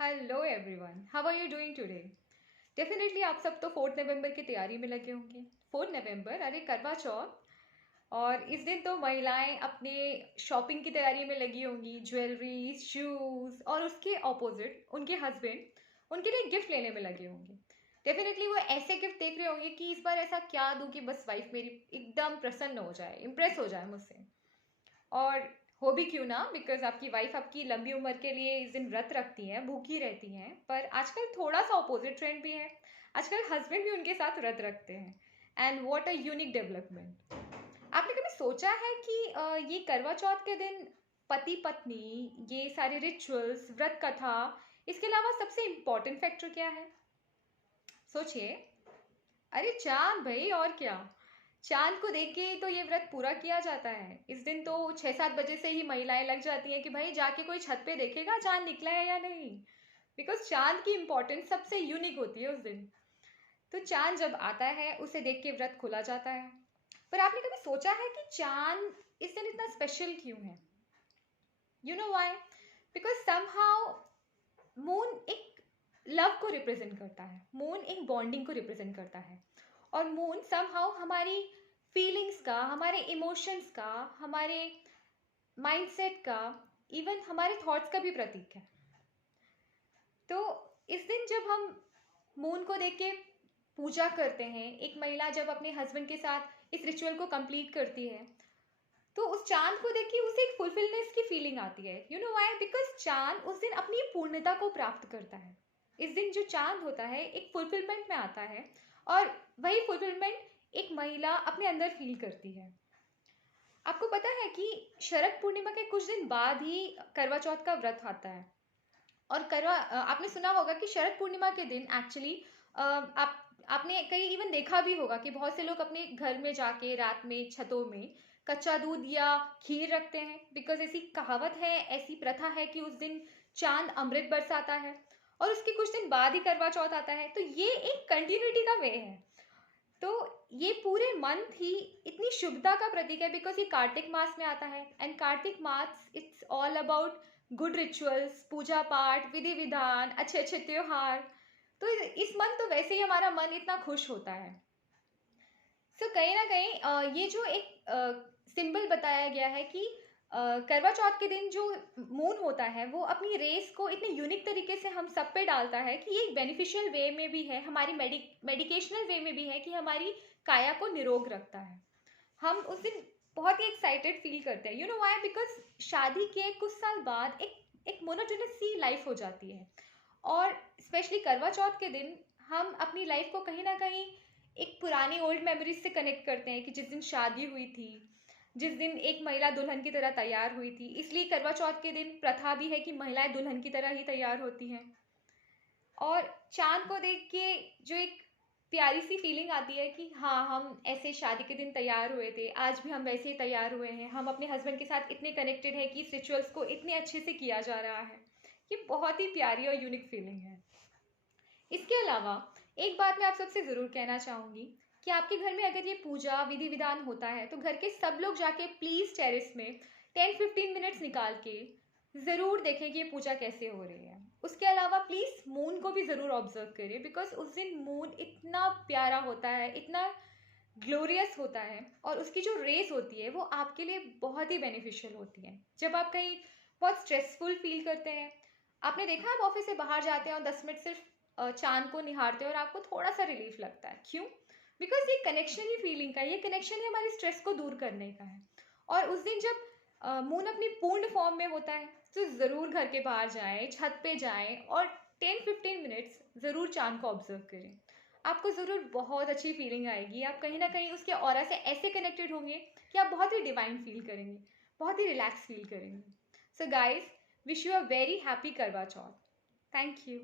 Hello everyone, how are you doing today? Definitely आप सब तो 4 नवंबर की तैयारी में लगे होंगे। 4 नवंबर, अरे करवा चौथ। और इस दिन तो महिलाएं अपने शॉपिंग की तैयारी में लगी होंगी, ज्वेलरी, शूज़, और उसके ऑपोजिट उनके हस्बैंड उनके लिए गिफ्ट लेने में लगे होंगे। डेफिनेटली वो ऐसे गिफ्ट देख रहे होंगे कि इस बार ऐसा क्या दूं कि बस वाइफ मेरी एकदम प्रसन्न हो जाए, इम्प्रेस हो जाए मुझसे। और हो भी क्यों ना, बिकॉज आपकी वाइफ आपकी लंबी उम्र के लिए इस दिन व्रत रखती हैं, भूखी रहती हैं। पर आजकल थोड़ा सा अपोजिट ट्रेंड भी है। आजकल हस्बैंड भी उनके साथ व्रत रखते हैं। And what a unique development. आपने कभी सोचा है कि ये करवा चौथ के दिन पति पत्नी, ये सारे रिचुअल्स, व्रत कथा, इसके अलावा सबसे इम्पोर्टेंट फैक्टर क्या है? सोचिए। अरे चांद भाई, और क्या। चांद को देख के ही तो ये व्रत पूरा किया जाता है। इस दिन तो 6-7 बजे से ही महिलाएं लग जाती हैं कि भाई जाके कोई छत पे देखेगा चांद निकला है या नहीं। बिकॉज चांद की इम्पोर्टेंस सबसे यूनिक होती है उस दिन। तो चांद जब आता है उसे देख के व्रत खुला जाता है। पर आपने कभी सोचा है कि चांद इस दिन इतना स्पेशल क्यों है? You know why? Because somehow moon एक लव को रिप्रेजेंट करता है, मून एक बॉन्डिंग को रिप्रेजेंट करता है। और मून समहाउ हमारी फीलिंग्स का, हमारे इमोशंस का, हमारे माइंडसेट का, इवन हमारे थॉट्स का भी प्रतीक है। तो इस दिन जब हम मून को देख के पूजा करते हैं, एक महिला जब अपने हस्बैंड के साथ इस रिचुअल को कंप्लीट करती है, तो उस चांद को देख के उसे एक फुलफिलनेस की फीलिंग आती है। You know why? बिकॉज चांद उस दिन अपनी पूर्णता को प्राप्त करता है। इस दिन जो चांद होता है एक फुलफिलमेंट में आता है, और वही फुलफिलमेंट एक महिला अपने अंदर फील करती है। आपको पता है कि शरद पूर्णिमा के कुछ दिन बाद ही करवा चौथ का व्रत आता है। और आपने सुना होगा कि शरद पूर्णिमा के दिन एक्चुअली आपने कहीं इवन देखा भी होगा कि बहुत से लोग अपने घर में जाके रात में छतों में कच्चा दूध या खीर रखते हैं। बिकॉज ऐसी कहावत है, ऐसी प्रथा है कि उस दिन चांद अमृत बरसाता है, और उसके कुछ दिन बाद ही करवा चौथ आता है। तो ये एक कंटिन्यूटी का वे है। तो ये पूरे मंथ ही इतनी शुभता का प्रतीक है, बिकॉज ये कार्तिक मास में आता है। एंड कार्तिक मास it's all about good rituals, पूजा पाठ, विधि विधान, अच्छे अच्छे त्योहार। तो इस मंथ तो वैसे ही हमारा मन इतना खुश होता है। सो कहीं ना कहीं ये जो एक सिंबल बताया गया है कि करवा चौथ के दिन जो मून होता है वो अपनी रेस को इतने यूनिक तरीके से हम सब पे डालता है कि ये एक बेनिफिशियल वे में भी है, हमारी मेडिकेशनल वे में भी है कि हमारी काया को निरोग रखता है। हम उस दिन बहुत ही एक्साइटेड फील करते हैं। You know why? बिकॉज शादी के कुछ साल बाद एक मोनोटोनस सी लाइफ हो जाती है। और स्पेशली करवा चौथ के दिन हम अपनी लाइफ को कहीं ना कहीं एक पुरानी ओल्ड मेमोरीज से कनेक्ट करते हैं कि जिस दिन शादी हुई थी, जिस दिन एक महिला दुल्हन की तरह तैयार हुई थी। इसलिए करवा चौथ के दिन प्रथा भी है कि महिलाएं दुल्हन की तरह ही तैयार होती हैं। और चांद को देख के जो एक प्यारी सी फीलिंग आती है कि हाँ, हम ऐसे शादी के दिन तैयार हुए थे, आज भी हम वैसे ही तैयार हुए हैं, हम अपने हस्बैंड के साथ इतने कनेक्टेड हैं कि इस रिचुअल्स को इतने अच्छे से किया जा रहा है। ये बहुत ही प्यारी और यूनिक फीलिंग है। इसके अलावा एक बात मैं आप सबसे ज़रूर कहना चाहूँगी कि आपके घर में अगर ये पूजा विधि विधान होता है तो घर के सब लोग जाके प्लीज़ टेरेस में 10-15 मिनट्स निकाल के ज़रूर देखें कि ये पूजा कैसे हो रही है। उसके अलावा प्लीज़ मून को भी ज़रूर ऑब्जर्व करें, बिकॉज उस दिन मून इतना प्यारा होता है, इतना ग्लोरियस होता है, और उसकी जो रेस होती है वो आपके लिए बहुत ही बेनिफिशियल होती है। जब आप कहीं बहुत स्ट्रेसफुल फील करते हैं, आपने देखा आप ऑफिस से बाहर जाते हैं और 10 मिनट सिर्फ चांद को निहारते हैं और आपको थोड़ा सा रिलीफ लगता है। क्यों? बिकॉज ये कनेक्शन ही फीलिंग का, ये कनेक्शन ही हमारी स्ट्रेस को दूर करने का है। और उस दिन जब मून अपनी पूर्ण फॉर्म में होता है तो ज़रूर घर के बाहर जाएं, छत पे जाएं, और 10-15 मिनट्स ज़रूर चांद को ऑब्जर्व करें। आपको ज़रूर बहुत अच्छी फीलिंग आएगी। आप कहीं ना कहीं उसके ऑरा से ऐसे कनेक्टेड होंगे कि आप बहुत ही डिवाइन फील करेंगे, बहुत ही रिलैक्स फील करेंगे। So guys, wish you a very happy करवा चौथ। Thank you.